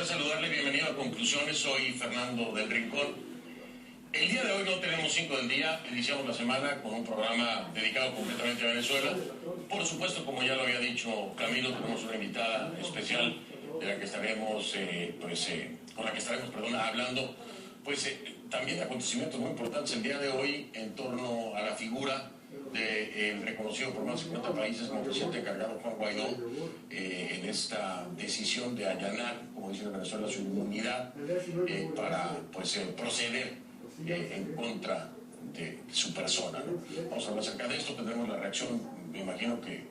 placer saludarle, bienvenido a Conclusiones, soy Fernando del Rincón. El día de hoy no tenemos 5 del día, iniciamos la semana con un programa dedicado completamente a Venezuela. Por supuesto, como ya lo había dicho Camilo, tenemos una invitada especial de la que estaremos, hablando, también de acontecimientos muy importantes el día de hoy en torno a la figura del reconocido por más de 50 países como presidente encargado Juan Guaidó, en esta decisión de allanar, como dice en Venezuela, su inmunidad para proceder en contra de su persona, ¿no? Vamos a hablar acerca de esto, tendremos la reacción, me imagino que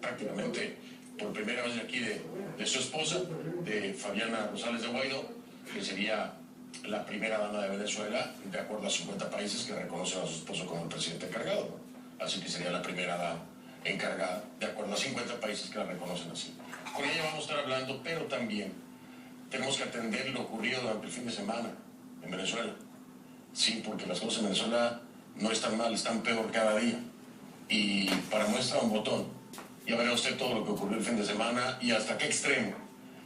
prácticamente por primera vez aquí de su esposa, de Fabiana Rosales de Guaidó, que sería la primera dama de Venezuela, de acuerdo a 50 países que reconocen a su esposo como el presidente encargado, ¿no? Así que sería la primera dama encargada, de acuerdo a 50 países que la reconocen así. Con ella vamos a estar hablando, pero también tenemos que atender lo ocurrido durante el fin de semana en Venezuela. Sí, porque las cosas en Venezuela no están mal, están peor cada día. Y para muestra un botón, ya verá usted todo lo que ocurrió el fin de semana y hasta qué extremo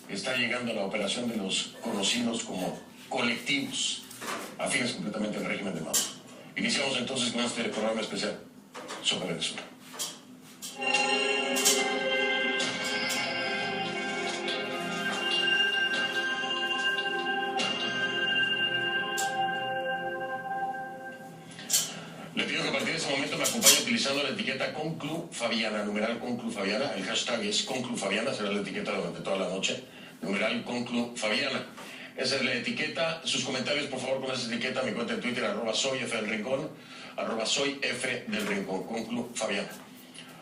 está llegando la operación de los conocidos como colectivos afines completamente al régimen de Maduro. Iniciamos entonces con este programa especial sobre Venezuela. Le pido que a partir de ese momento me acompañe utilizando la etiqueta ConCluFabiana, numeral ConCluFabiana. El hashtag es ConCluFabiana, será la etiqueta durante toda la noche, numeral ConCluFabiana. Esa es la etiqueta. Sus comentarios, por favor, con esa etiqueta, mi cuenta en Twitter, @soyfdelrincón, @soyfdelrincón, ConCluFabiana.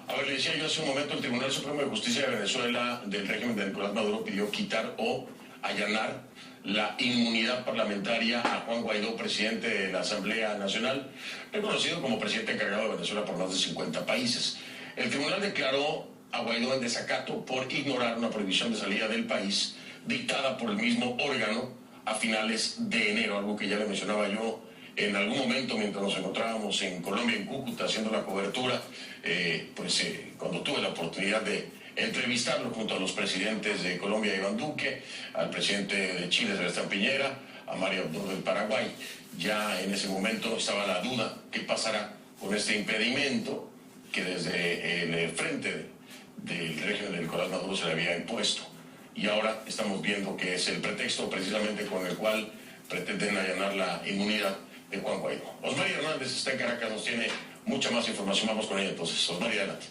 A ver, le decía yo hace un momento, el Tribunal Supremo de Justicia de Venezuela, del régimen de Nicolás Maduro, pidió quitar o allanar la inmunidad parlamentaria a Juan Guaidó, presidente de la Asamblea Nacional, reconocido como presidente encargado de Venezuela por más de 50 países. El tribunal declaró a Guaidó en desacato por ignorar una prohibición de salida del país dictada por el mismo órgano a finales de enero, algo que ya le mencionaba yo en algún momento mientras nos encontrábamos en Colombia, en Cúcuta, haciendo la cobertura, cuando tuve la oportunidad de entrevistarlo junto a los presidentes de Colombia, Iván Duque, al presidente de Chile, Sebastián Piñera, a Mario Abdo del Paraguay. Ya en ese momento estaba la duda, ¿qué pasará con este impedimento que desde el frente del régimen de Nicolás Maduro se le había impuesto? Y ahora estamos viendo que es el pretexto precisamente con el cual pretenden allanar la inmunidad de Juan Guaidó. Osmari Hernández está en Caracas, nos tiene mucha más información. Vamos con ella entonces. Osmari, adelante.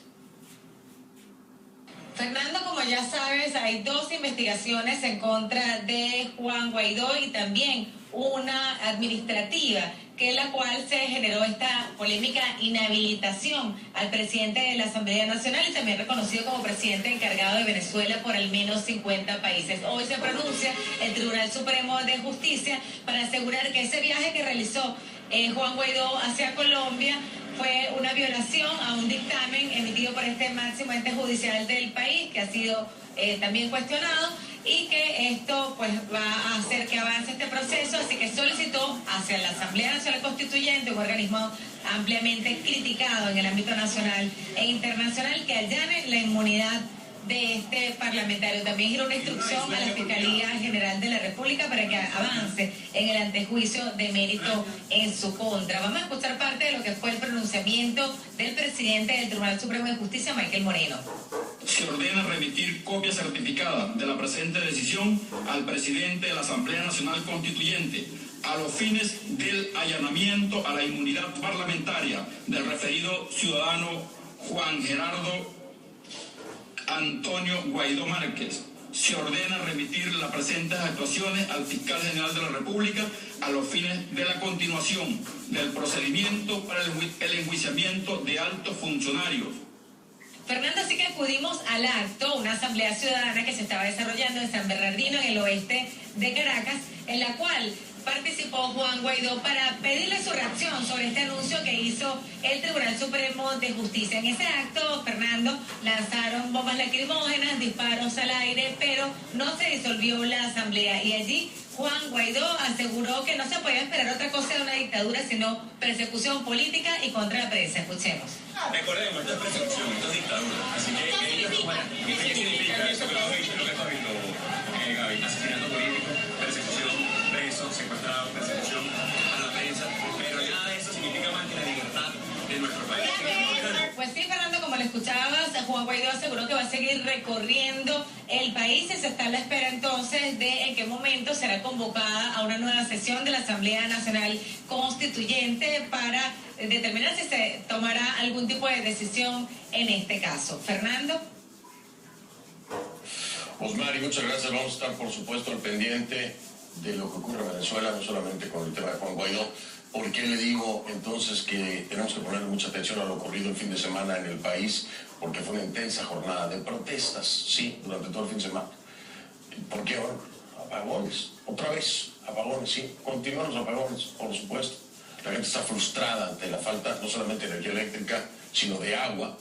Fernando, como ya sabes, hay 2 investigaciones en contra de Juan Guaidó y también una administrativa, que es la cual se generó esta polémica inhabilitación al presidente de la Asamblea Nacional y también reconocido como presidente encargado de Venezuela por al menos 50 países. Hoy se pronuncia el Tribunal Supremo de Justicia para asegurar que ese viaje que realizó Juan Guaidó hacia Colombia fue una violación a un dictamen emitido por este máximo ente judicial del país, que ha sido también cuestionado, y que esto va a hacer que avance este proceso, así que solicitó hacia la Asamblea Nacional Constituyente, un organismo ampliamente criticado en el ámbito nacional e internacional, que allane la inmunidad de este parlamentario. También giró una instrucción a la Fiscalía General de la República para que avance en el antejuicio de mérito en su contra. Vamos a escuchar parte de lo que fue el pronunciamiento del presidente del Tribunal Supremo de Justicia, Michael Moreno. Se ordena remitir copia certificada de la presente decisión al presidente de la Asamblea Nacional Constituyente a los fines del allanamiento a la inmunidad parlamentaria del referido ciudadano Juan Gerardo Antonio Guaidó Márquez. Se ordena remitir las presentes actuaciones al fiscal general de la República a los fines de la continuación del procedimiento para el enjuiciamiento de altos funcionarios. Fernando, así que acudimos al acto, una asamblea ciudadana que se estaba desarrollando en San Bernardino, en el oeste de Caracas, en la cual participó Juan Guaidó para pedirle su reacción sobre este anuncio que hizo el Tribunal Supremo de Justicia. En ese acto, Fernando, lanzaron bombas lacrimógenas, disparos al aire, pero no se disolvió la asamblea. Y allí Juan Guaidó aseguró que no se podía esperar otra cosa de una dictadura, sino persecución política y contra la prensa. Escuchemos. Recordemos, esto es persecución, esto es dictadura. Así que ellos, ¿qué significa eso que lo has visto, Gaby? asesinato político, persecución, presos, secuestrados, persecución a la prensa, pero nada de eso significa más que la libertad de nuestro país. Pues sí, Fernando, como lo escuchabas, Juan Guaidó aseguró que va a seguir recorriendo el país y se está a la espera entonces de en qué momento será convocada a una nueva sesión de la Asamblea Nacional Constituyente para determinar si se tomará algún tipo de decisión en este caso. Fernando. Osmari, muchas gracias. Vamos a estar, por supuesto, al pendiente de lo que ocurre en Venezuela, no solamente con el tema de Juan Guaidó. ¿Por qué le digo entonces que tenemos que poner mucha atención a lo ocurrido el fin de semana en el país? Porque fue una intensa jornada de protestas, sí, durante todo el fin de semana. ¿Por qué ahora? Apagones, otra vez, apagones, sí. Continúan los apagones, por supuesto. La gente está frustrada ante la falta no solamente de energía eléctrica, sino de agua,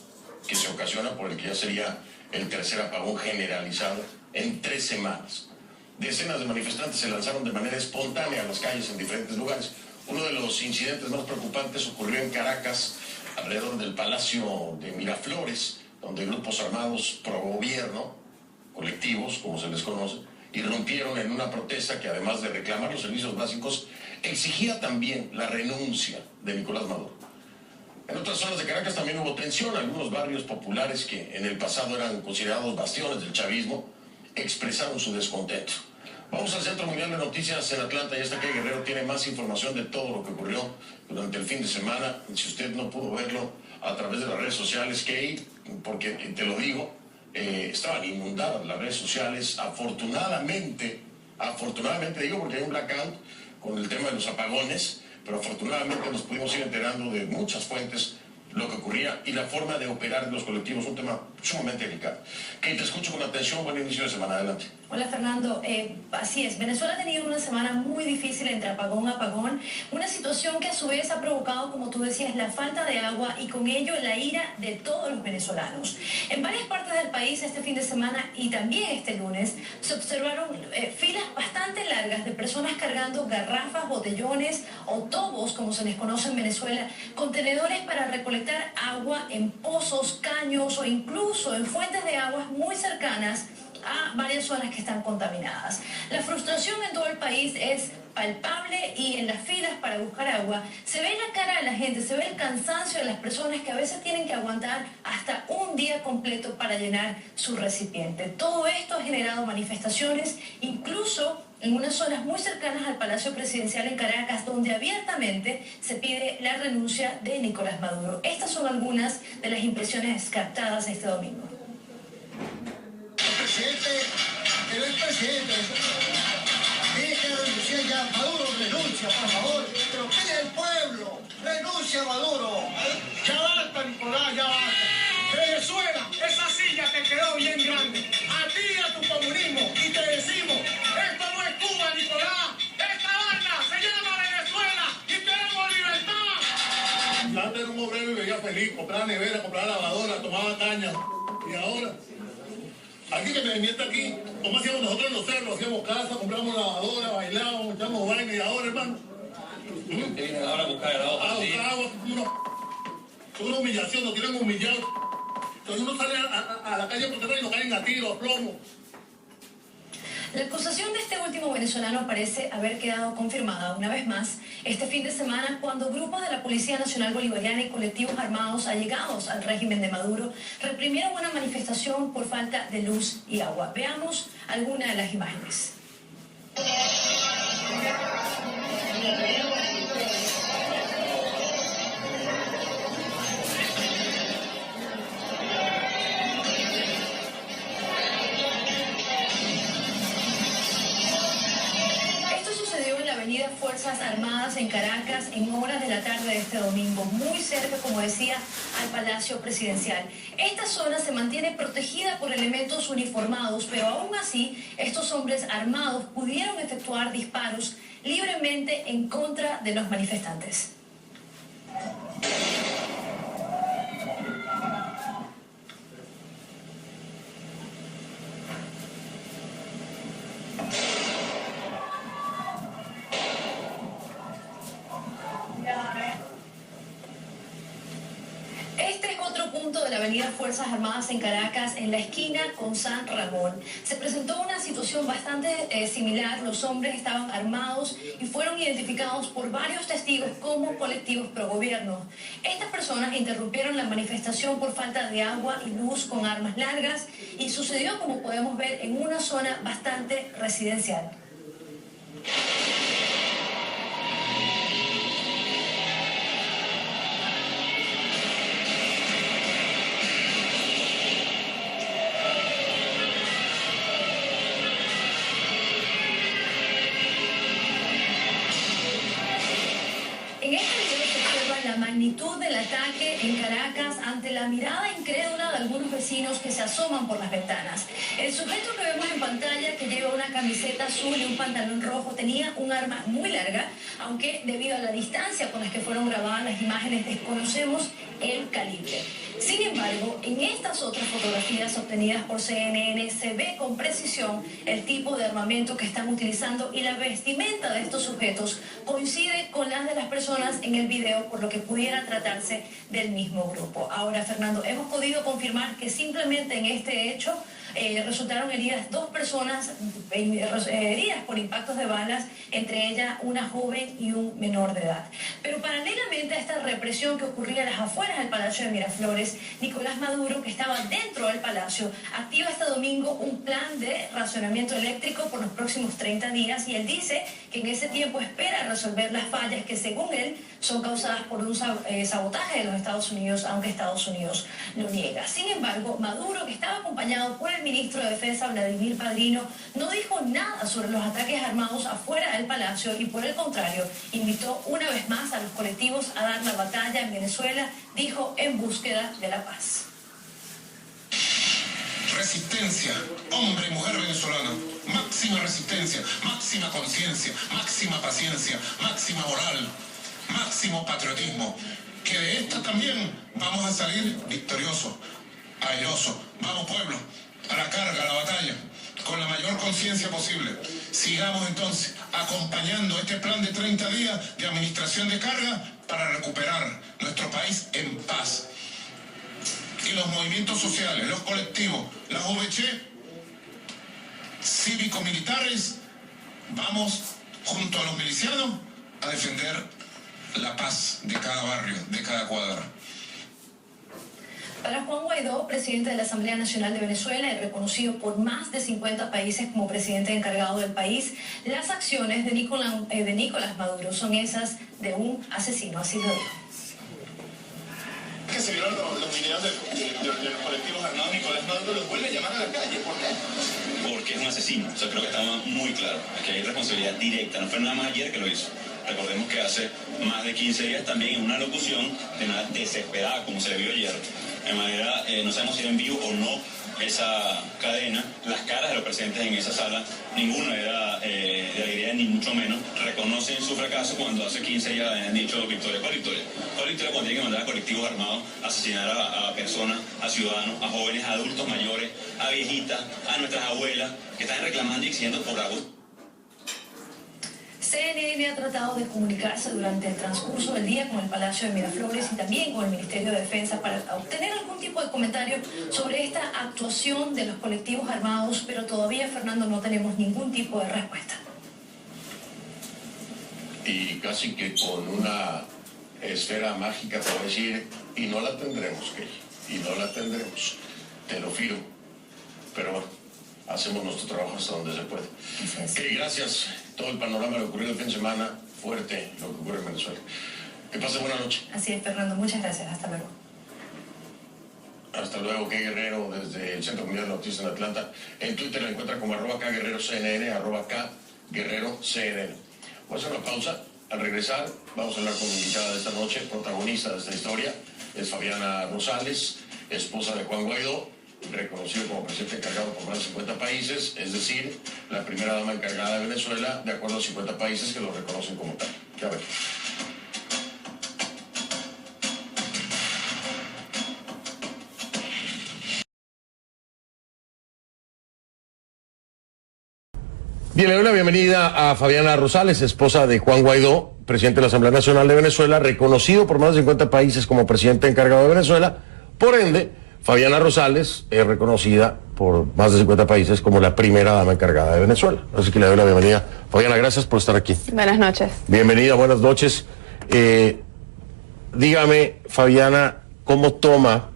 que se ocasiona por el que ya sería el tercer apagón generalizado en 3 semanas. Decenas de manifestantes se lanzaron de manera espontánea a las calles en diferentes lugares. Uno de los incidentes más preocupantes ocurrió en Caracas, alrededor del Palacio de Miraflores, donde grupos armados pro gobierno, colectivos, como se les conoce, irrumpieron en una protesta que, además de reclamar los servicios básicos, exigía también la renuncia de Nicolás Maduro. En otras zonas de Caracas también hubo tensión. Algunos barrios populares que en el pasado eran considerados bastiones del chavismo expresaron su descontento. Vamos al Centro Mundial de Noticias en Atlanta y hasta que Guerrero tiene más información de todo lo que ocurrió durante el fin de semana. Si usted no pudo verlo a través de las redes sociales, Kate, porque te lo digo, estaban inundadas las redes sociales. Afortunadamente digo porque hay un blackout con el tema de los apagones, pero afortunadamente nos pudimos ir enterando de muchas fuentes lo que ocurría y la forma de operar de los colectivos, un tema sumamente delicado. Kate, te escucho con atención. Buen inicio de semana. Adelante. Hola, Fernando. Así es, Venezuela ha tenido una semana muy difícil entre apagón a apagón, una situación que a su vez ha provocado, como tú decías, la falta de agua y con ello la ira de todos los venezolanos. En varias partes del país este fin de semana y también este lunes se observaron filas bastante largas de personas cargando garrafas, botellones o tobos, como se les conoce en Venezuela, contenedores para recolectar agua en pozos, caños o incluso en fuentes de aguas muy cercanas a varias zonas que están contaminadas. La frustración en todo el país es palpable y en las filas para buscar agua se ve la cara de la gente, se ve el cansancio de las personas que a veces tienen que aguantar hasta un día completo para llenar su recipiente. Todo esto ha generado manifestaciones, incluso en unas zonas muy cercanas al Palacio Presidencial en Caracas, donde abiertamente se pide la renuncia de Nicolás Maduro. Estas son algunas de las impresiones captadas este domingo. El expresidente tiene que renunciar ya. Maduro, renuncia, por favor. Pero pide el pueblo, renuncia Maduro. Ya basta, Nicolás, ya basta. Venezuela, esa silla te quedó bien grande. A ti y a tu comunismo. Y te decimos, esto no es Cuba, Nicolás. Esta banda se llama Venezuela y tenemos libertad. Ya antes era un obrero y veía feliz, compraba nevera, compraba lavadora, tomaba caña. Y ahora... Aquí que me mienta aquí, como hacíamos nosotros en los cerros, hacíamos casa, compramos lavadora, bailábamos, echamos vaina y ahora, hermano. Ahora a buscar el agua. A buscar agua, es una humillación, nos quieren humillar. Entonces uno sale a la calle por y nos caen a tiro, a plomo. La acusación de este último venezolano parece haber quedado confirmada una vez más este fin de semana cuando grupos de la Policía Nacional Bolivariana y colectivos armados allegados al régimen de Maduro reprimieron una manifestación por falta de luz y agua. Veamos algunas de las imágenes. Fuerzas Armadas en Caracas en horas de la tarde de este domingo, muy cerca, como decía, al Palacio Presidencial. Esta zona se mantiene protegida por elementos uniformados, pero aún así estos hombres armados pudieron efectuar disparos libremente en contra de los manifestantes. Avenida Fuerzas Armadas en Caracas, en la esquina con San Ramón. Se presentó una situación bastante similar. Los hombres estaban armados y fueron identificados por varios testigos como colectivos pro gobierno. Estas personas interrumpieron la manifestación por falta de agua y luz con armas largas y sucedió, como podemos ver, en una zona bastante residencial. En este video se observa la magnitud del ataque en Caracas ante la mirada incrédula de algunos vecinos que se asoman por las ventanas. El sujeto que vemos en pantalla, que lleva una camiseta azul y un pantalón rojo, tenía un arma muy larga, aunque debido a la distancia con la que fueron grabadas las imágenes desconocemos el calibre. Sin embargo, en estas otras fotografías obtenidas por CNN se ve con precisión el tipo de armamento que están utilizando y la vestimenta de estos sujetos coincide con las de las personas en el video, por lo que pudiera tratarse del mismo grupo. Ahora, Fernando, hemos podido confirmar que simplemente en este hecho resultaron heridas 2 personas, heridas por impactos de balas, entre ellas una joven y un menor de edad. Pero paralelamente a esta represión que ocurría a las afueras del Palacio de Miraflores, Nicolás Maduro, que estaba dentro del palacio, activa este domingo un plan de racionamiento eléctrico por los próximos 30 días y él dice que en ese tiempo espera resolver las fallas que, según él, son causadas por un sabotaje de los Estados Unidos, aunque Estados Unidos lo niega. Sin embargo, Maduro, que estaba acompañado por el ministro de Defensa, Vladimir Padrino, no dijo nada sobre los ataques armados afuera del palacio y, por el contrario, invitó una vez más a los colectivos a dar la batalla en Venezuela, dijo, en búsqueda de la paz. Resistencia, hombre y mujer venezolana, máxima resistencia, máxima conciencia, máxima paciencia, máxima moral, máximo patriotismo, que de esta también vamos a salir victoriosos, airosos. Vamos, pueblo, a la carga, a la batalla, con la mayor conciencia posible. Sigamos entonces acompañando este plan de 30 días de administración de carga para recuperar nuestro país en paz. Y los movimientos sociales, los colectivos, las OVC, cívico-militares, vamos junto a los milicianos a defender la paz de cada barrio, de cada cuadra. Para Juan Guaidó, presidente de la Asamblea Nacional de Venezuela y reconocido por más de 50 países como presidente encargado del país, las acciones de Nicolás Maduro son esas de un asesino, así lo dijo. Que se vieron los videos de los colectivos armados, Nicolás Maduro los vuelve a llamar a la calle. ¿Por qué? Porque es un asesino. O sea, creo que estaba muy claro. Aquí hay responsabilidad directa. No fue nada más ayer que lo hizo. Recordemos que hace más de 15 días también en una locución de manera desesperada, como se le vio ayer, de manera, no sabemos si era en vivo o no, esa cadena, las caras de los presentes en esa sala, ninguno era de alegría ni mucho menos. Reconocen su fracaso cuando hace 15 días han dicho victoria. ¿Cuál victoria? ¿Cuál victoria cuando tienen que mandar a colectivos armados a asesinar a personas, a ciudadanos, a jóvenes, a adultos mayores, a viejitas, a nuestras abuelas que están reclamando y exigiendo por agua? CNN ha tratado de comunicarse durante el transcurso del día con el Palacio de Miraflores y también con el Ministerio de Defensa para obtener algún tipo de comentario sobre esta actuación de los colectivos armados, pero todavía, Fernando, no tenemos ningún tipo de respuesta. Y casi que con una esfera mágica te voy a decir, y no la tendremos, Kelly, y no la tendremos, te lo firmo. Pero bueno, hacemos nuestro trabajo hasta donde se puede. Gracias. Todo el panorama de lo ocurrido el fin de semana, fuerte lo que ocurre en Venezuela. Que pase buena noche. Así es, Fernando. Muchas gracias. Hasta luego. Hasta luego, K. Guerrero, desde el Centro Mundial de Noticias en Atlanta. En Twitter lo encuentra como @KGuerreroCNN, @KGuerreroCNN. Vamos a hacer una pausa. Al regresar, vamos a hablar con mi invitada de esta noche, protagonista de esta historia. Es Fabiana Rosales, esposa de Juan Guaidó, reconocido como presidente encargado por más de 50 países, es decir, la primera dama encargada de Venezuela, de acuerdo a 50 países que lo reconocen como tal. Ya veremos. Bien, le doy la bienvenida a Fabiana Rosales, esposa de Juan Guaidó, presidente de la Asamblea Nacional de Venezuela, reconocido por más de 50 países como presidente encargado de Venezuela. Por ende, Fabiana Rosales es reconocida por más de 50 países como la primera dama encargada de Venezuela. Así que le doy la bienvenida. Fabiana, gracias por estar aquí. Buenas noches. Bienvenida, buenas noches. Dígame, Fabiana, ¿cómo toma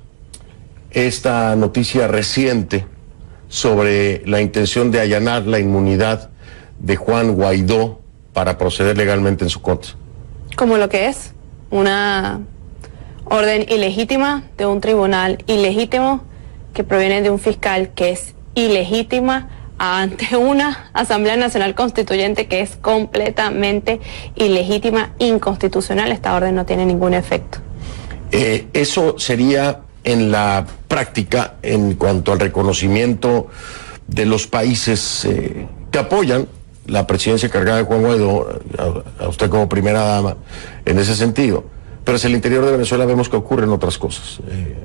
esta noticia reciente sobre la intención de allanar la inmunidad de Juan Guaidó para proceder legalmente en su contra? Como lo que es, una orden ilegítima de un tribunal ilegítimo que proviene de un fiscal que es ilegítima ante una Asamblea Nacional Constituyente que es completamente ilegítima, inconstitucional. Esta orden no tiene ningún efecto. Eso sería en la práctica en cuanto al reconocimiento de los países que apoyan la presidencia cargada de Juan Guaidó, a usted como primera dama, en ese sentido. Pero hacia el interior de Venezuela vemos que ocurren otras cosas.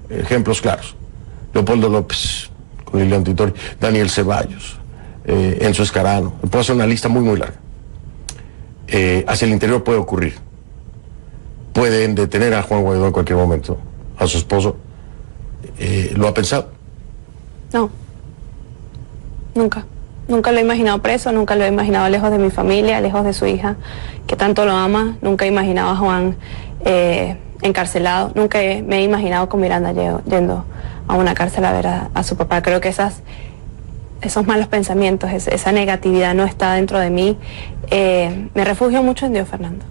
Ejemplos claros. Leopoldo López, con Lilian Tintori, Daniel Ceballos, Enzo Escarano. Puedo hacer una lista muy, muy larga. Hacia el interior puede ocurrir. Pueden detener a Juan Guaidó en cualquier momento, a su esposo. ¿Lo ha pensado? No. Nunca. Nunca lo he imaginado preso, nunca lo he imaginado lejos de mi familia, lejos de su hija, que tanto lo ama. Nunca he imaginado a Juan encarcelado. Nunca me he imaginado con Miranda yendo a una cárcel a ver a su papá. Creo que esos malos pensamientos, esa negatividad no está dentro de mí. Me refugio mucho en Dios, Fernando,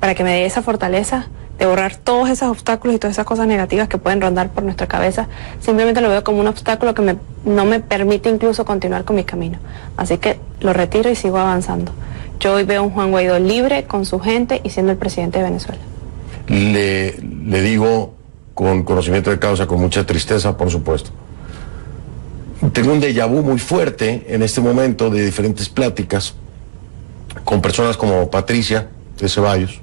para que me dé esa fortaleza de borrar todos esos obstáculos y todas esas cosas negativas que pueden rondar por nuestra cabeza. Simplemente lo veo como un obstáculo que no me permite incluso continuar con mi camino. Así que lo retiro y sigo avanzando. Yo hoy veo a un Juan Guaidó libre, con su gente y siendo el presidente de Venezuela. Le digo con conocimiento de causa, con mucha tristeza, por supuesto. Tengo un déjà vu muy fuerte en este momento de diferentes pláticas con personas como Patricia de Ceballos,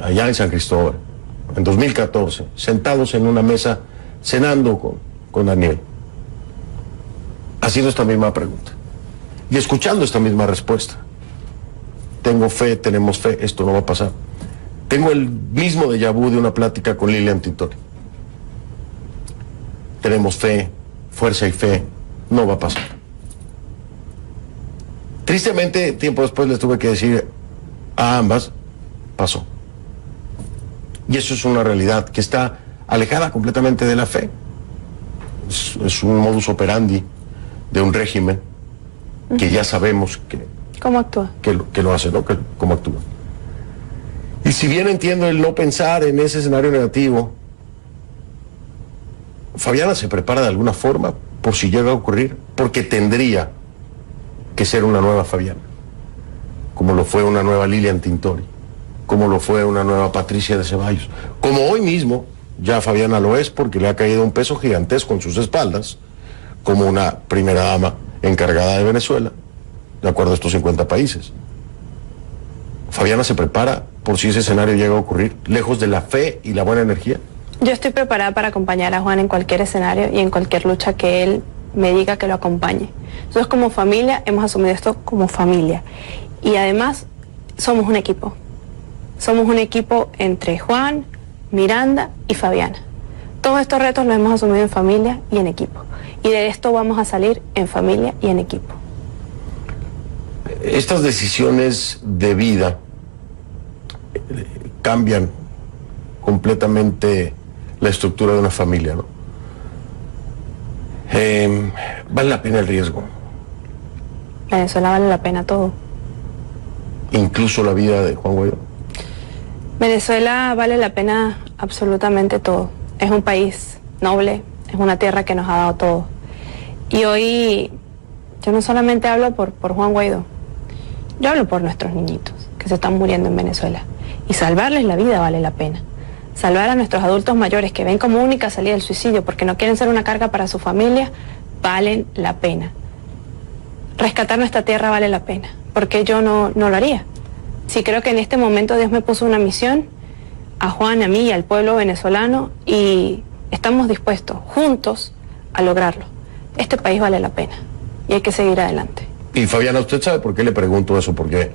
allá en San Cristóbal, en 2014, sentados en una mesa cenando con Daniel, haciendo esta misma pregunta y escuchando esta misma respuesta. Tengo fe, tenemos fe, esto no va a pasar. Tengo el mismo déjà vu de una plática con Lilian Tintori. Tenemos fe, fuerza y fe, no va a pasar. Tristemente, tiempo después les tuve que decir a ambas, pasó. Y eso es una realidad que está alejada completamente de la fe. Es un modus operandi de un régimen que ya sabemos que... ¿Cómo actúa? Que lo hace, ¿no? Cómo actúa. Y si bien entiendo el no pensar en ese escenario negativo, Fabiana se prepara de alguna forma por si llega a ocurrir, porque tendría que ser una nueva Fabiana, como lo fue una nueva Lilian Tintori, como lo fue una nueva Patricia de Ceballos, como hoy mismo ya Fabiana lo es porque le ha caído un peso gigantesco en sus espaldas, como una primera dama encargada de Venezuela, de acuerdo a estos 50 países. Fabiana se prepara por si ese escenario llega a ocurrir, lejos de la fe y la buena energía. Yo estoy preparada para acompañar a Juan en cualquier escenario y en cualquier lucha que él me diga que lo acompañe. Nosotros como familia hemos asumido esto como familia y además somos un equipo. Somos un equipo entre Juan, Miranda y Fabiana. Todos estos retos los hemos asumido en familia y en equipo. Y de esto vamos a salir en familia y en equipo. Estas decisiones de vida cambian completamente la estructura de una familia, ¿no? Vale la pena el riesgo. Venezuela vale la pena todo. Incluso la vida de Juan Guaidó. Venezuela vale la pena absolutamente todo. Es un país noble, es una tierra que nos ha dado todo. Y hoy yo no solamente hablo por Juan Guaidó, yo hablo por nuestros niñitos que se están muriendo en Venezuela. Y salvarles la vida vale la pena. Salvar a nuestros adultos mayores que ven como única salida el suicidio porque no quieren ser una carga para su familia, valen la pena. Rescatar nuestra tierra vale la pena. ¿Por qué yo no lo haría? Sí, creo que en este momento Dios me puso una misión a Juan, a mí y al pueblo venezolano y estamos dispuestos juntos a lograrlo. Este país vale la pena y hay que seguir adelante. Y Fabiana, ¿usted sabe por qué le pregunto eso? Porque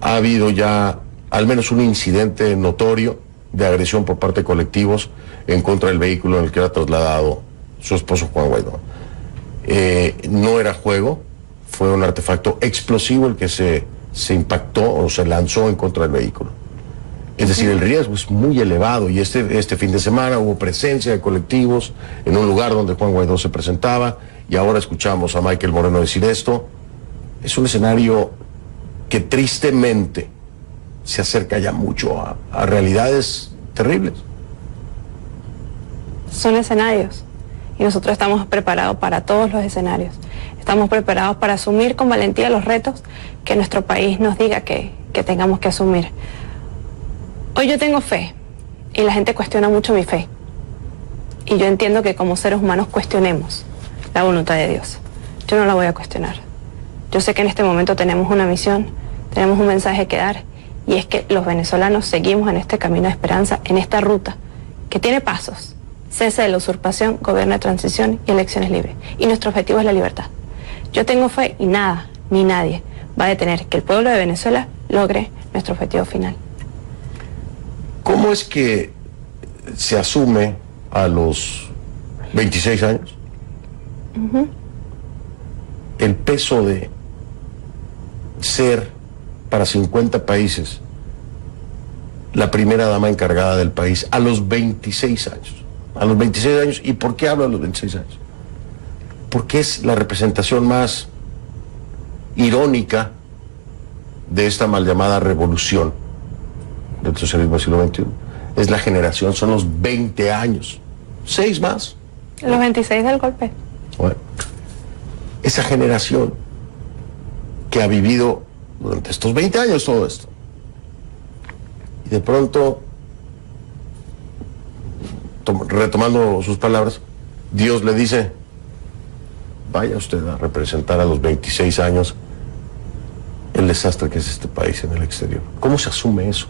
ha habido ya al menos un incidente notorio de agresión por parte de colectivos en contra del vehículo en el que era trasladado su esposo Juan Guaidó. No era juego, fue un artefacto explosivo el que se impactó o se lanzó en contra del vehículo. Es decir, el riesgo es muy elevado y este fin de semana hubo presencia de colectivos en un lugar donde Juan Guaidó se presentaba y ahora escuchamos a Michael Moreno decir esto. Es un escenario que tristemente se acerca ya mucho a realidades terribles. Son escenarios y nosotros estamos preparados para todos los escenarios. Estamos preparados para asumir con valentía los retos que nuestro país nos diga que tengamos que asumir. Hoy yo tengo fe y la gente cuestiona mucho mi fe. Y yo entiendo que como seres humanos cuestionemos la voluntad de Dios. Yo no la voy a cuestionar. Yo sé que en este momento tenemos una misión, tenemos un mensaje que dar y es que los venezolanos seguimos en este camino de esperanza, en esta ruta que tiene pasos. Cese de la usurpación, gobierno de transición y elecciones libres. Y nuestro objetivo es la libertad. Yo tengo fe y nada, ni nadie va a detener que el pueblo de Venezuela logre nuestro objetivo final. ¿Cómo es que se asume a los 26 años el peso de ser para 50 países la primera dama encargada del país a los 26 años? A los 26 años. ¿Y por qué hablo a los 26 años? Porque es la representación más irónica de esta mal llamada revolución del socialismo del siglo XXI. Es la generación, son los 20 años. 6 más. Los 26 del golpe. Bueno, esa generación que ha vivido durante estos 20 años todo esto. Y de pronto, retomando sus palabras, Dios le dice, vaya usted a representar a los 26 años el desastre que es este país en el exterior. ¿Cómo se asume eso?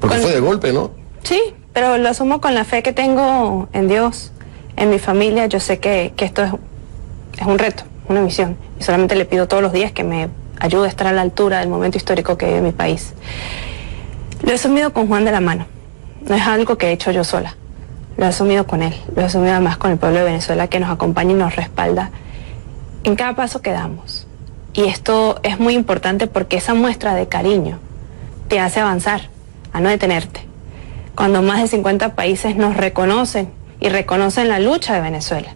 Porque fue de golpe, ¿no? Sí, pero lo asumo con la fe que tengo en Dios, en mi familia. Yo sé que esto es un reto, una misión. Y solamente le pido todos los días que me ayude a estar a la altura del momento histórico que vive mi país. Lo he asumido con Juan de la mano. No es algo que he hecho yo sola. Lo he asumido con él. Lo he asumido además con el pueblo de Venezuela que nos acompaña y nos respalda en cada paso que damos. Y esto es muy importante porque esa muestra de cariño te hace avanzar, a no detenerte. Cuando más de 50 países nos reconocen y reconocen la lucha de Venezuela,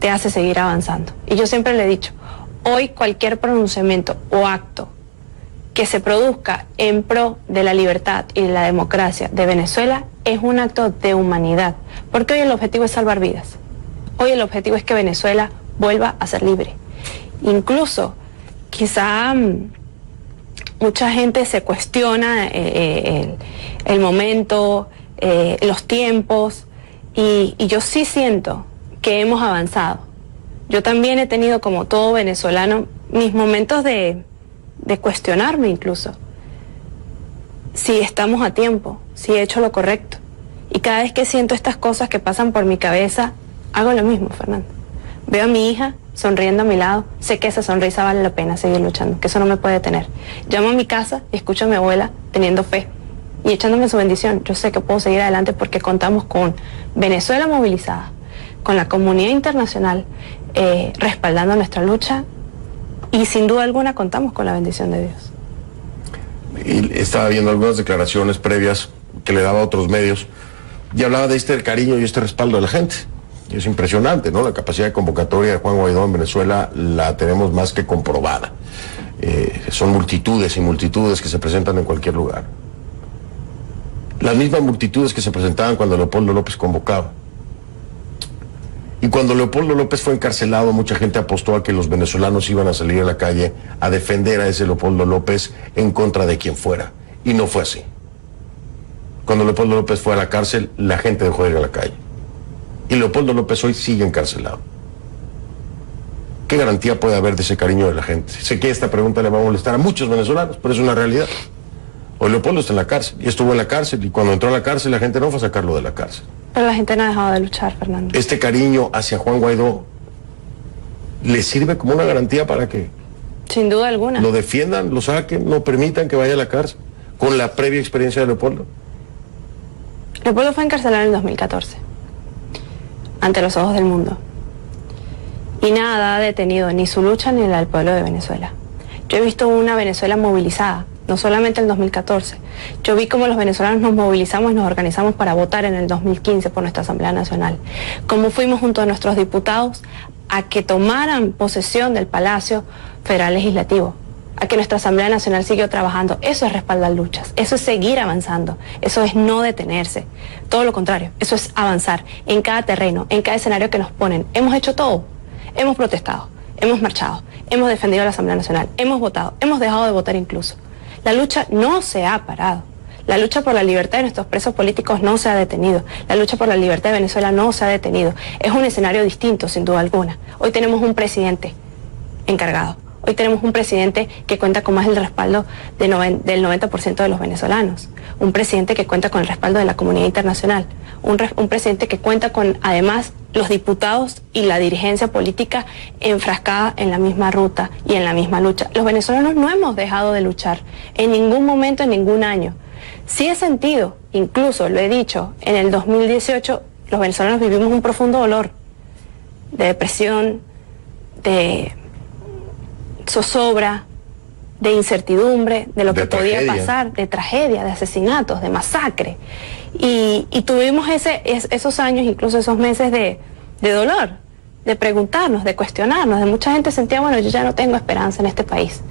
te hace seguir avanzando. Y yo siempre le he dicho, hoy cualquier pronunciamiento o acto que se produzca en pro de la libertad y de la democracia de Venezuela es un acto de humanidad, porque hoy el objetivo es salvar vidas. Hoy el objetivo es que Venezuela vuelva a ser libre. Incluso, quizá mucha gente se cuestiona el momento, los tiempos, y yo sí siento que hemos avanzado. Yo también he tenido, como todo venezolano, mis momentos de cuestionarme incluso. Si estamos a tiempo, si he hecho lo correcto. Y cada vez que siento estas cosas que pasan por mi cabeza, hago lo mismo, Fernando. Veo a mi hija sonriendo a mi lado, sé que esa sonrisa vale la pena seguir luchando, que eso no me puede detener. Llamo a mi casa y escucho a mi abuela teniendo fe y echándome su bendición. Yo sé que puedo seguir adelante porque contamos con Venezuela movilizada, con la comunidad internacional respaldando nuestra lucha y sin duda alguna contamos con la bendición de Dios. Y estaba viendo algunas declaraciones previas que le daba a otros medios y hablaba de este cariño y este respaldo de la gente. Y es impresionante, ¿no? La capacidad de convocatoria de Juan Guaidó en Venezuela la tenemos más que comprobada. Son multitudes y multitudes que se presentan en cualquier lugar. Las mismas multitudes que se presentaban cuando Leopoldo López convocaba. Y cuando Leopoldo López fue encarcelado, mucha gente apostó a que los venezolanos iban a salir a la calle a defender a ese Leopoldo López en contra de quien fuera. Y no fue así. Cuando Leopoldo López fue a la cárcel, la gente dejó de ir a la calle. Y Leopoldo López hoy sigue encarcelado. ¿Qué garantía puede haber de ese cariño de la gente? Sé que esta pregunta le va a molestar a muchos venezolanos, pero es una realidad. Hoy Leopoldo está en la cárcel, y estuvo en la cárcel, y cuando entró a la cárcel la gente no fue a sacarlo de la cárcel. Pero la gente no ha dejado de luchar, Fernando. Este cariño hacia Juan Guaidó le sirve como una garantía para que sin duda alguna lo defiendan, lo saquen, no permitan que vaya a la cárcel, con la previa experiencia de Leopoldo. Leopoldo fue encarcelado en el 2014, ante los ojos del mundo. Y nada ha detenido ni su lucha ni la del pueblo de Venezuela. Yo he visto una Venezuela movilizada, no solamente en el 2014. Yo vi cómo los venezolanos nos movilizamos y nos organizamos para votar en el 2015 por nuestra Asamblea Nacional. Cómo fuimos junto a nuestros diputados a que tomaran posesión del Palacio Federal Legislativo, a que nuestra Asamblea Nacional siguió trabajando. Eso es respaldar luchas, eso es seguir avanzando, eso es no detenerse. Todo lo contrario, eso es avanzar en cada terreno, en cada escenario que nos ponen. Hemos hecho todo, hemos protestado, hemos marchado, hemos defendido a la Asamblea Nacional, hemos votado, hemos dejado de votar incluso. La lucha no se ha parado. La lucha por la libertad de nuestros presos políticos no se ha detenido. La lucha por la libertad de Venezuela no se ha detenido. Es un escenario distinto, sin duda alguna. Hoy tenemos un presidente encargado. Hoy tenemos un presidente que cuenta con más el respaldo del 90% de los venezolanos. Un presidente que cuenta con el respaldo de la comunidad internacional. Un presidente que cuenta con, además, los diputados y la dirigencia política enfrascada en la misma ruta y en la misma lucha. Los venezolanos no hemos dejado de luchar en ningún momento, en ningún año. Sí he sentido, incluso lo he dicho, en el 2018 los venezolanos vivimos un profundo dolor de depresión, de zozobra, de incertidumbre, de lo que podía pasar, de tragedia, de asesinatos, de masacre. Y tuvimos esos años, incluso esos meses de dolor, de preguntarnos, de cuestionarnos, de mucha gente sentía, bueno, yo ya no tengo esperanza en este país.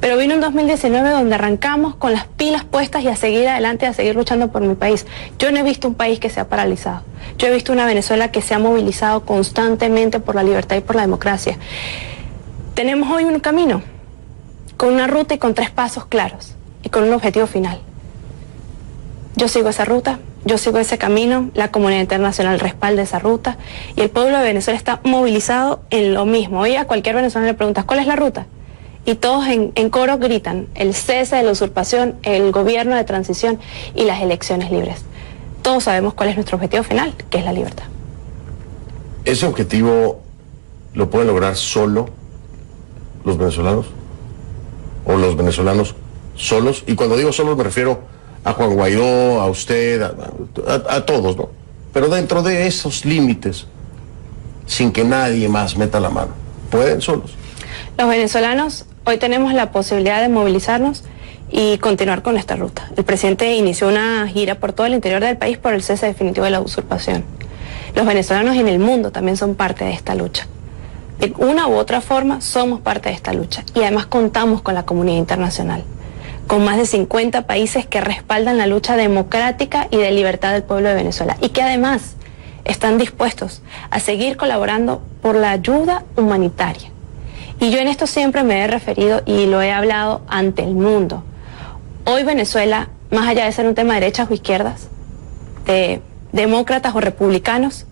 Pero vino un 2019 donde arrancamos con las pilas puestas y a seguir adelante, a seguir luchando por mi país. Yo no he visto un país que se ha paralizado. Yo he visto una Venezuela que se ha movilizado constantemente por la libertad y por la democracia. Tenemos hoy un camino, con una ruta y con 3 pasos claros, y con un objetivo final. Yo sigo esa ruta, yo sigo ese camino, la comunidad internacional respalda esa ruta, y el pueblo de Venezuela está movilizado en lo mismo. Hoy a cualquier venezolano le preguntas, ¿cuál es la ruta? Y todos en coro gritan, el cese de la usurpación, el gobierno de transición y las elecciones libres. Todos sabemos cuál es nuestro objetivo final, que es la libertad. ¿Ese objetivo lo pueden lograr solo los venezolanos? ¿O los venezolanos solos? Y cuando digo solos me refiero a Juan Guaidó, a usted, a todos, ¿no? Pero dentro de esos límites, sin que nadie más meta la mano. ¿Pueden solos? Los venezolanos hoy tenemos la posibilidad de movilizarnos y continuar con esta ruta. El presidente inició una gira por todo el interior del país por el cese definitivo de la usurpación. Los venezolanos en el mundo también son parte de esta lucha. De una u otra forma somos parte de esta lucha y además contamos con la comunidad internacional, con más de 50 países que respaldan la lucha democrática y de libertad del pueblo de Venezuela y que además están dispuestos a seguir colaborando por la ayuda humanitaria. Y yo en esto siempre me he referido y lo he hablado ante el mundo. Hoy Venezuela, más allá de ser un tema de derechas o izquierdas, de demócratas o republicanos,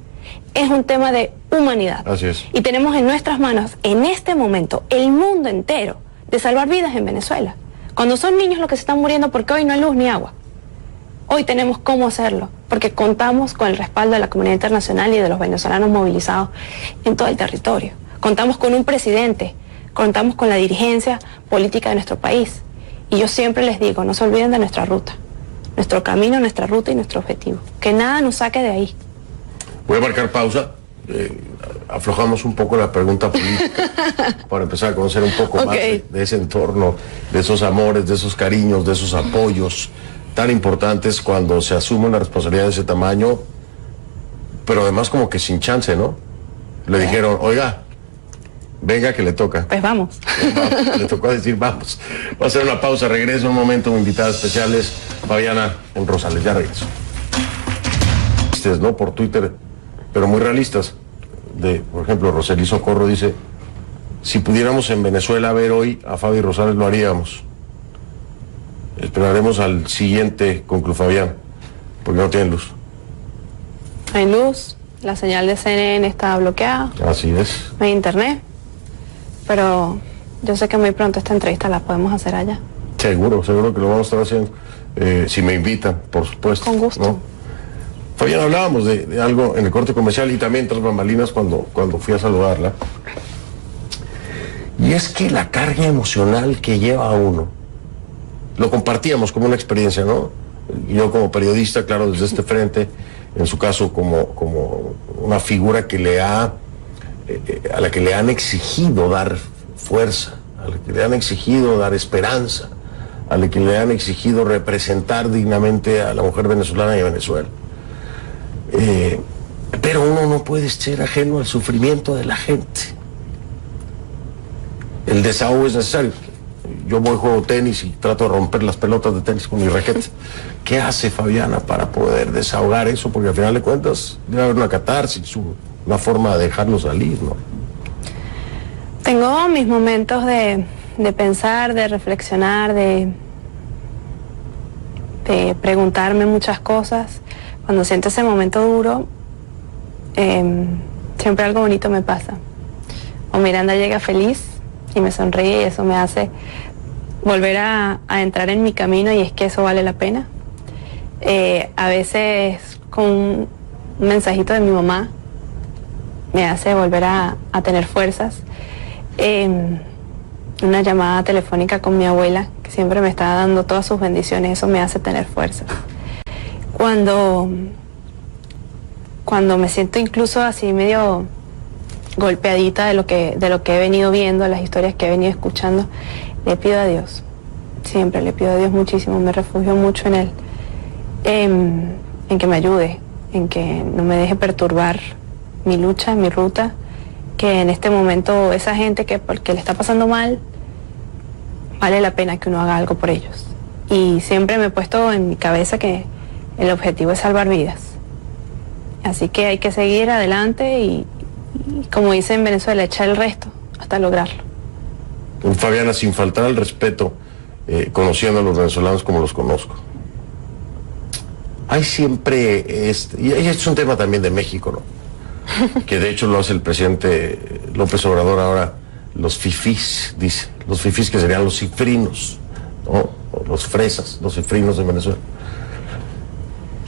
es un tema de humanidad. Así es. Y tenemos en nuestras manos, en este momento, el mundo entero de salvar vidas en Venezuela. Cuando son niños los que se están muriendo porque hoy no hay luz ni agua. Hoy tenemos cómo hacerlo, porque contamos con el respaldo de la comunidad internacional y de los venezolanos movilizados en todo el territorio. Contamos con un presidente, contamos con la dirigencia política de nuestro país. Y yo siempre les digo, no se olviden de nuestra ruta, nuestro camino, nuestra ruta y nuestro objetivo. Que nada nos saque de ahí. Voy a marcar pausa. Aflojamos un poco la pregunta política para empezar a conocer un poco más de ese entorno, de esos amores, de esos cariños, de esos apoyos tan importantes cuando se asume una responsabilidad de ese tamaño, pero además como que sin chance, ¿no? Le dijeron, oiga, venga que le toca. Pues vamos. Le tocó decir vamos. Voy a hacer una pausa, regreso en un momento con invitadas especiales, Fabiana en Rosales, ya regreso. ¿No? Por Twitter, pero muy realistas. Por ejemplo, Rosely Socorro dice, si pudiéramos en Venezuela ver hoy a Fabi Rosales lo haríamos. Esperaremos al siguiente con Club Fabián, porque no tienen luz. Hay luz, la señal de CNN está bloqueada. Así es. No hay internet, pero yo sé que muy pronto esta entrevista la podemos hacer allá. Seguro que lo vamos a estar haciendo. Si me invitan, por supuesto. Con gusto. ¿No? Fabián, hablábamos de algo en el corte comercial y también tras bambalinas cuando fui a saludarla. Y es que la carga emocional que lleva a uno, lo compartíamos como una experiencia, ¿no? Yo como periodista, claro, desde este frente, en su caso como una figura que a la que le han exigido dar fuerza, a la que le han exigido dar esperanza, a la que le han exigido representar dignamente a la mujer venezolana y a Venezuela. Pero uno no puede ser ajeno al sufrimiento de la gente. El desahogo es necesario. Yo voy, juego tenis y trato de romper las pelotas de tenis con mi raqueta. ¿Qué hace Fabiana para poder desahogar eso? Porque al final de cuentas debe haber una catarsis, una forma de dejarlo salir, ¿no? Tengo mis momentos de pensar, de reflexionar, de preguntarme muchas cosas. Cuando siento ese momento duro, siempre algo bonito me pasa. O Miranda llega feliz y me sonríe y eso me hace volver a entrar en mi camino, y es que eso vale la pena. A veces con un mensajito de mi mamá me hace volver a tener fuerzas. Una llamada telefónica con mi abuela, que siempre me está dando todas sus bendiciones, eso me hace tener fuerzas. Cuando me siento incluso así medio golpeadita de lo que he venido viendo, las historias que he venido escuchando, le pido a Dios, siempre le pido a Dios muchísimo, me refugio mucho en Él, en que me ayude, en que no me deje perturbar mi lucha, mi ruta, que en este momento esa gente que porque le está pasando mal, vale la pena que uno haga algo por ellos. Y siempre me he puesto en mi cabeza que el objetivo es salvar vidas. Así que hay que seguir adelante y como dice en Venezuela, echar el resto hasta lograrlo. Fabiana, sin faltar al respeto, conociendo a los venezolanos como los conozco, hay siempre, y es un tema también de México, ¿no? Que de hecho lo hace el presidente López Obrador ahora, los fifís, dice, los fifís que serían los cifrinos, ¿no? O los fresas, los cifrinos de Venezuela.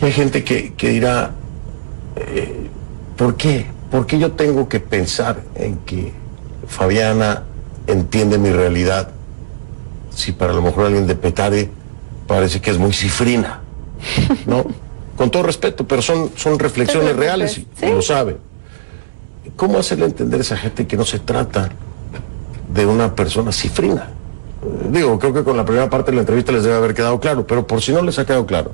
Y hay gente que dirá, ¿por qué? ¿Por qué yo tengo que pensar en que Fabiana entiende mi realidad si para lo mejor alguien de Petare parece que es muy cifrina? ¿No? Con todo respeto, pero son reflexiones reales y lo sabe. ¿Cómo hacerle entender a esa gente que no se trata de una persona cifrina? Digo, creo que con la primera parte de la entrevista les debe haber quedado claro, pero por si no les ha quedado claro,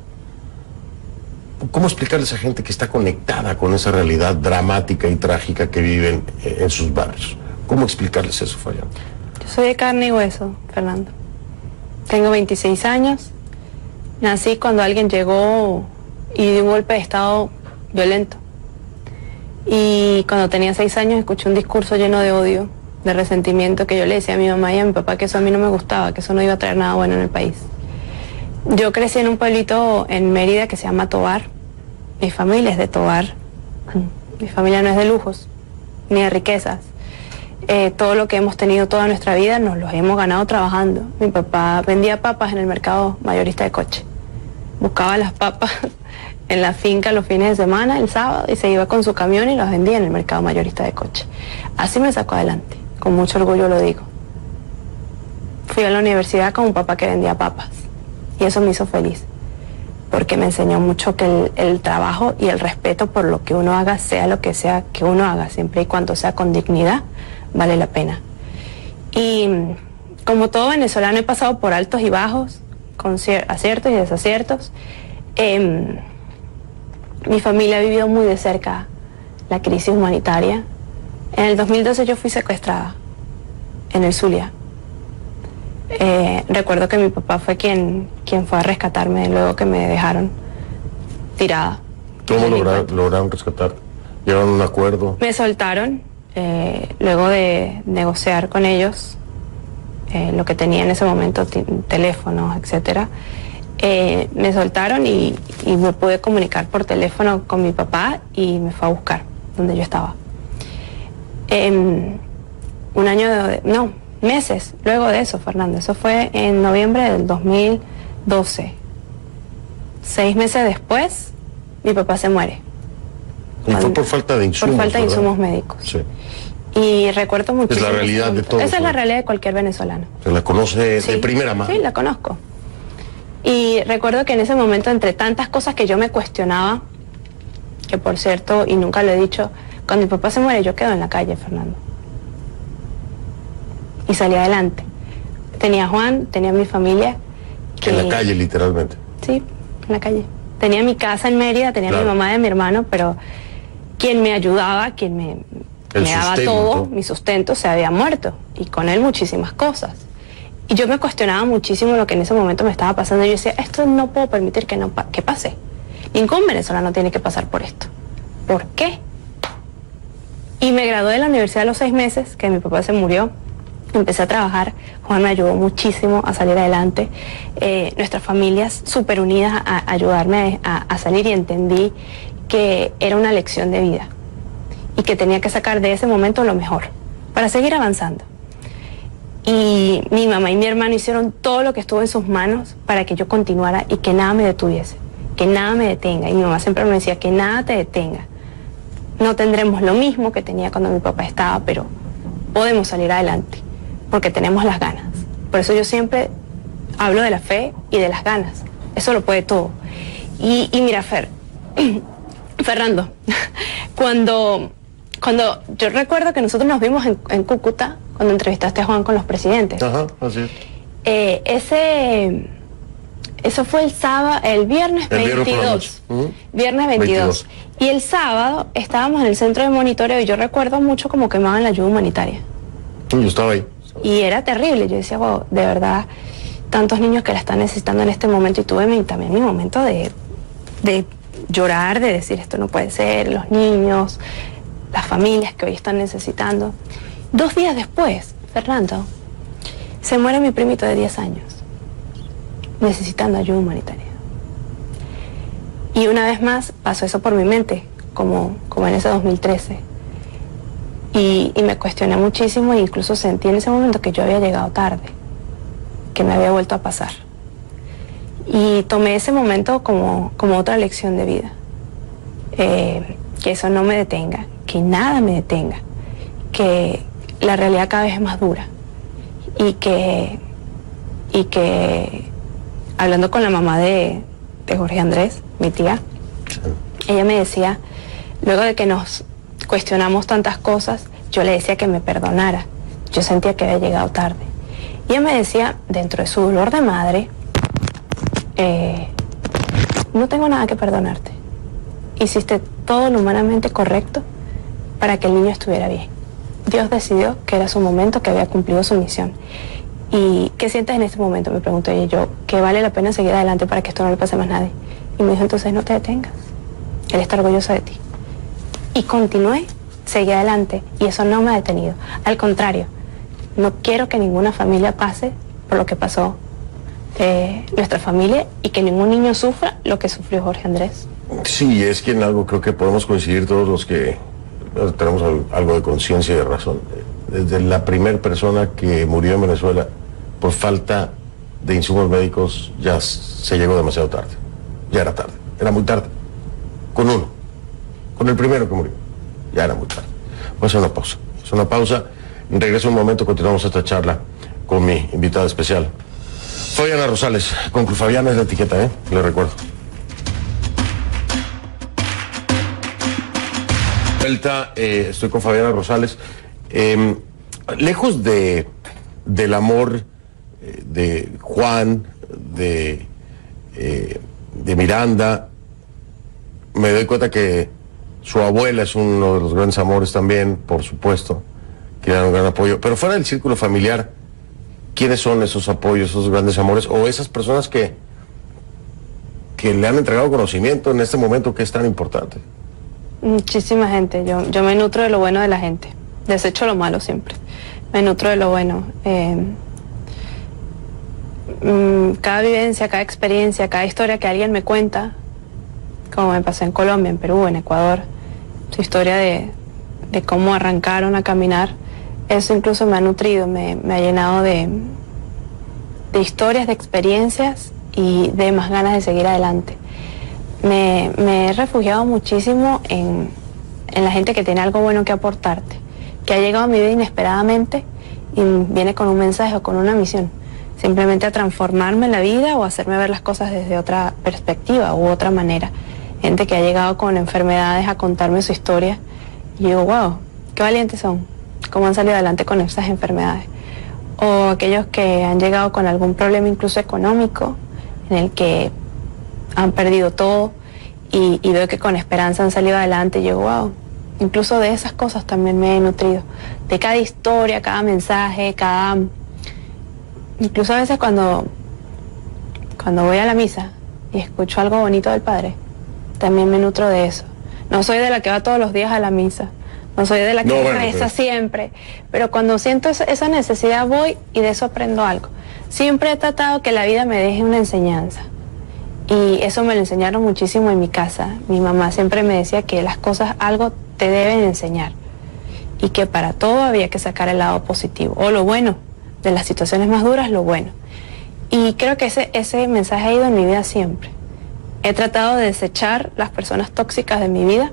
¿cómo explicarle a esa gente que está conectada con esa realidad dramática y trágica que viven en sus barrios? ¿Cómo explicarles eso, Fabiana? Yo soy de carne y hueso, Fernando. Tengo 26 años. Nací cuando alguien llegó y dio un golpe de estado violento. Y cuando tenía 6 años escuché un discurso lleno de odio, de resentimiento, que yo le decía a mi mamá y a mi papá que eso a mí no me gustaba, que eso no iba a traer nada bueno en el país. Yo crecí en un pueblito en Mérida que se llama Tovar. Mi familia es de Tovar. Mi familia no es de lujos, ni de riquezas. Todo lo que hemos tenido toda nuestra vida nos los hemos ganado trabajando. Mi papá vendía papas en el mercado mayorista de Coche. Buscaba las papas en la finca los fines de semana, el sábado, y se iba con su camión y las vendía en el mercado mayorista de Coche. Así me sacó adelante, con mucho orgullo lo digo. Fui a la universidad con un papá que vendía papas y eso me hizo feliz, porque me enseñó mucho que el trabajo y el respeto por lo que uno haga, sea lo que sea que uno haga, siempre y cuando sea con dignidad, vale la pena. Y como todo venezolano he pasado por altos y bajos, con aciertos y desaciertos. Mi familia ha vivido muy de cerca la crisis humanitaria. En el 2012 yo fui secuestrada en el Zulia. Recuerdo que mi papá fue quien fue a rescatarme luego que me dejaron tirada. ¿Cómo lograron rescatar? ¿Llegaron a un acuerdo? Me soltaron luego de negociar con ellos lo que tenía en ese momento, teléfonos, etcétera. Me soltaron y me pude comunicar por teléfono con mi papá y me fue a buscar donde yo estaba. Meses luego de eso, Fernando. Eso fue en noviembre del 2012. 6 meses después, mi papá se muere. Y fue por falta de insumos. Por falta de ¿verdad? insumos médicos. Sí. Y recuerdo muchísimo. Es la realidad de todos. Esa es la realidad de cualquier venezolano. ¿Se la conoce de primera mano? Sí, la conozco. Y recuerdo que en ese momento, entre tantas cosas que yo me cuestionaba, que por cierto, y nunca lo he dicho, cuando mi papá se muere yo quedo en la calle, Fernando. Y salí adelante. Tenía a Juan, tenía a mi familia. En la calle, literalmente. Sí, en la calle. Tenía mi casa en Mérida, tenía a mi mamá y a mi hermano, pero quien me ayudaba, quien me daba todo, mi sustento, se había muerto. Y con él muchísimas cosas. Y yo me cuestionaba muchísimo lo que en ese momento me estaba pasando. Y yo decía, esto no puedo permitir que pase. Ningún venezolano tiene que pasar por esto. ¿Por qué? Y me gradué de la universidad a los 6 meses, que mi papá se murió. Empecé a trabajar. Juan me ayudó muchísimo a salir adelante. Nuestras familias súper unidas a ayudarme a salir, y entendí que era una lección de vida y que tenía que sacar de ese momento lo mejor para seguir avanzando. Y mi mamá y mi hermano hicieron todo lo que estuvo en sus manos para que yo continuara y que nada me detuviese, que nada me detenga. Y mi mamá siempre me decía que nada te detenga. No tendremos lo mismo que tenía cuando mi papá estaba, pero podemos salir adelante porque tenemos las ganas. Por eso yo siempre hablo de la fe y de las ganas. Eso lo puede todo. Y mira, Fernando, cuando yo recuerdo que nosotros nos vimos en Cúcuta, cuando entrevistaste a Juan con los presidentes. Ajá, así es. Eso fue el viernes 22. Viernes 22. Y el sábado estábamos en el centro de monitoreo y yo recuerdo mucho como quemaban la ayuda humanitaria. Yo estaba ahí. Y era terrible. Yo decía, wow, de verdad, tantos niños que la están necesitando en este momento. Y tuve también mi momento de llorar, de decir, esto no puede ser, los niños, las familias que hoy están necesitando. 2 días después, Fernando, se muere mi primito de 10 años, necesitando ayuda humanitaria. Y una vez más pasó eso por mi mente, como en ese 2013. Y me cuestioné muchísimo e incluso sentí en ese momento que yo había llegado tarde, que me había vuelto a pasar. Y tomé ese momento como otra lección de vida. Que eso no me detenga, que nada me detenga, que la realidad cada vez es más dura. Y que hablando con la mamá de Jorge Andrés, mi tía, ella me decía, luego de que nos cuestionamos tantas cosas, yo le decía que me perdonara. Yo sentía que había llegado tarde. Y ella me decía, dentro de su dolor de madre, no tengo nada que perdonarte. Hiciste todo lo humanamente correcto para que el niño estuviera bien. Dios decidió que era su momento, que había cumplido su misión. ¿Y qué sientes en este momento? Me pregunté yo, que vale la pena seguir adelante para que esto no le pase más a nadie. Y me dijo, entonces no te detengas. Él está orgulloso de ti. Y continué, seguí adelante, y eso no me ha detenido. Al contrario, no quiero que ninguna familia pase por lo que pasó nuestra familia y que ningún niño sufra lo que sufrió Jorge Andrés. Sí, es que en algo creo que podemos coincidir todos los que tenemos algo de conciencia y de razón. Desde la primera persona que murió en Venezuela por falta de insumos médicos ya se llegó demasiado tarde. Ya era tarde, era muy tarde. Con el primero que murió, ya era muy tarde. Vamos a hacer una pausa. Es una pausa. Regreso un momento, continuamos esta charla con mi invitada especial, Fabiana Rosales. Con Cruz Fabiana es la etiqueta, le recuerdo. Estoy con Fabiana Rosales. Lejos del amor de Juan, de Miranda, me doy cuenta que su abuela es uno de los grandes amores también, por supuesto, que le dan un gran apoyo. Pero fuera del círculo familiar, ¿quiénes son esos apoyos, esos grandes amores, o esas personas que le han entregado conocimiento en este momento que es tan importante? Muchísima gente. Yo me nutro de lo bueno de la gente. Desecho lo malo siempre. Me nutro de lo bueno. Cada vivencia, cada experiencia, cada historia que alguien me cuenta, como me pasó en Colombia, en Perú, en Ecuador, su historia de cómo arrancaron a caminar, eso incluso me ha nutrido, me ha llenado de historias, de experiencias y de más ganas de seguir adelante. Me he refugiado muchísimo en la gente que tiene algo bueno que aportarte, que ha llegado a mi vida inesperadamente y viene con un mensaje o con una misión. simplemente a transformarme en la vida o hacerme ver las cosas desde otra perspectiva u otra manera. Gente que ha llegado con enfermedades a contarme su historia y digo, wow, qué valientes son, cómo han salido adelante con esas enfermedades. O aquellos que han llegado con algún problema incluso económico, en el que han perdido todo y veo que con esperanza han salido adelante y digo, wow, incluso de esas cosas también me he nutrido. De cada historia, cada mensaje, incluso a veces cuando voy a la misa y escucho algo bonito del Padre, también me nutro de eso. No soy de la que va todos los días a la misa, no soy de la que reza siempre, pero cuando siento esa necesidad voy y de eso aprendo algo. Siempre he tratado que la vida me deje una enseñanza y eso me lo enseñaron muchísimo en mi casa. Mi mamá siempre me decía que las cosas algo te deben enseñar y que para todo había que sacar el lado positivo o lo bueno, de las situaciones más duras, lo bueno. Y creo que ese mensaje ha ido en mi vida siempre. He tratado de desechar las personas tóxicas de mi vida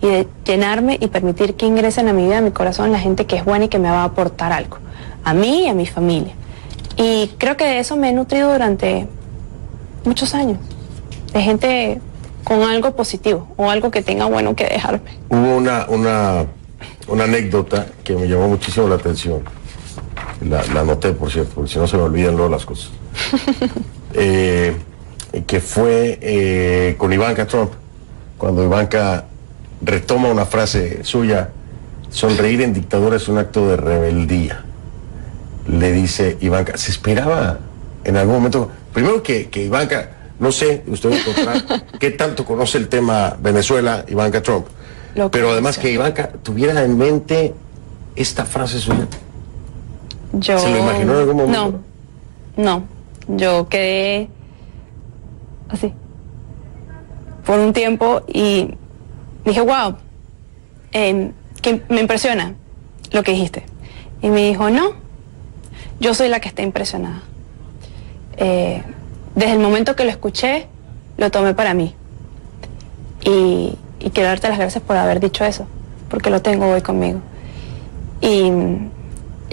y de llenarme y permitir que ingresen a mi vida, a mi corazón, la gente que es buena y que me va a aportar algo, a mí y a mi familia. Y creo que de eso me he nutrido durante muchos años, de gente con algo positivo o algo que tenga bueno que dejarme. Hubo una anécdota que me llamó muchísimo la atención. La anoté, por cierto, porque si no se me olvidan luego las cosas. Que fue con Ivanka Trump, cuando Ivanka retoma una frase suya: sonreír en dictadura es un acto de rebeldía. Le dice Ivanka, se esperaba en algún momento, primero que Ivanka, no sé, usted va a encontrar qué tanto conoce el tema Venezuela, Ivanka Trump, pero además que Ivanka tuviera en mente esta frase suya. ¿Se lo imaginó en algún momento? No, yo quedé así por un tiempo y dije, wow, que me impresiona lo que dijiste. Y me dijo, no, yo soy la que está impresionada. Desde el momento que lo escuché, lo tomé para mí. Y quiero darte las gracias por haber dicho eso, porque lo tengo hoy conmigo. Y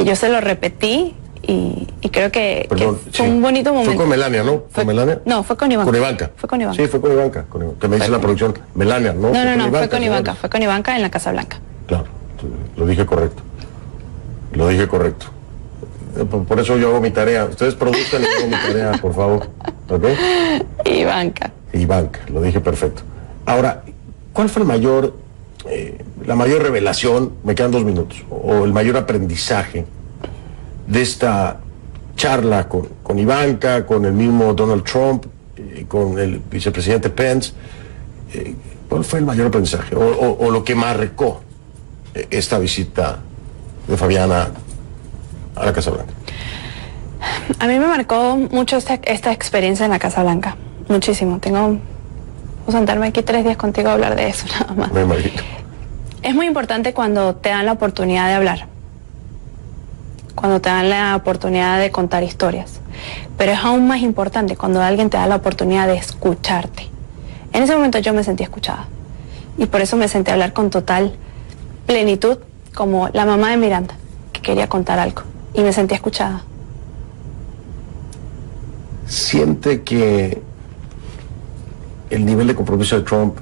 yo se lo repetí y creo que fue un bonito momento. Fue con Melania, ¿no? ¿Fue Melania? No, fue con Ivanka. ¿Con Ivanka? Fue con Ivanka. Sí, fue con Ivanka. Que me dice la producción, Melania, ¿no? No, fue con Ivanka. Fue con Ivanka en la Casa Blanca. Claro, lo dije correcto. Lo dije correcto. Por eso yo hago mi tarea. Ustedes produzcan y yo hago mi tarea, por favor. ¿Ok? Ivanka, lo dije perfecto. Ahora, ¿cuál fue la mayor revelación, me quedan 2 minutos, o el mayor aprendizaje de esta charla con Ivanka, con el mismo Donald Trump, con el vicepresidente Pence? ¿Cuál fue el mayor aprendizaje o lo que marcó esta visita de Fabiana a la Casa Blanca? A mí me marcó mucho esta experiencia en la Casa Blanca, muchísimo. Voy a sentarme aquí 3 días contigo a hablar de eso nada más. Me imagino. Es muy importante cuando te dan la oportunidad de hablar, cuando te dan la oportunidad de contar historias, pero es aún más importante cuando alguien te da la oportunidad de escucharte. En ese momento yo me sentí escuchada y por eso me senté a hablar con total plenitud, como la mamá de Miranda, que quería contar algo, y me sentí escuchada. ¿Siente que el nivel de compromiso de Trump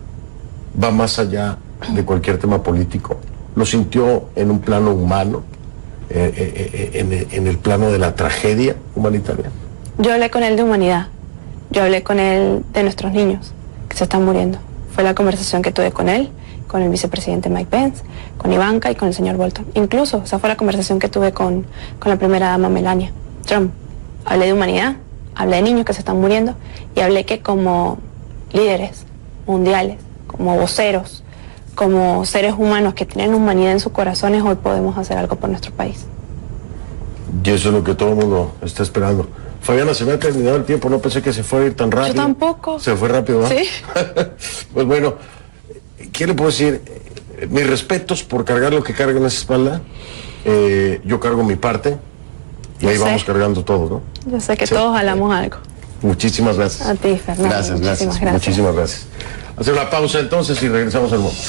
va más allá de cualquier tema político? ¿Lo sintió en un plano humano, en el plano de la tragedia humanitaria? Yo hablé con él de humanidad, yo hablé con él de nuestros niños que se están muriendo. Fue la conversación que tuve con él, con el vicepresidente Mike Pence, con Ivanka y con el señor Bolton. Incluso esa fue la conversación que tuve con la primera dama Melania Trump. Hablé de humanidad, hablé de niños que se están muriendo y hablé que como líderes mundiales, como voceros, como seres humanos que tienen humanidad en sus corazones, hoy podemos hacer algo por nuestro país. Y eso es lo que todo el mundo está esperando. Fabiana, se me ha terminado el tiempo, no pensé que se fuera a ir tan rápido. Yo tampoco. Se fue rápido, ¿no? Sí. Pues bueno, ¿qué le puedo decir? Mis respetos por cargar lo que carga en esa espalda. Yo cargo mi parte y ahí vamos cargando todo, ¿no? Yo sé que todos jalamos algo. Muchísimas gracias. A ti, Fernando. Gracias. Muchísimas gracias. Hacer una pausa entonces y regresamos al momento.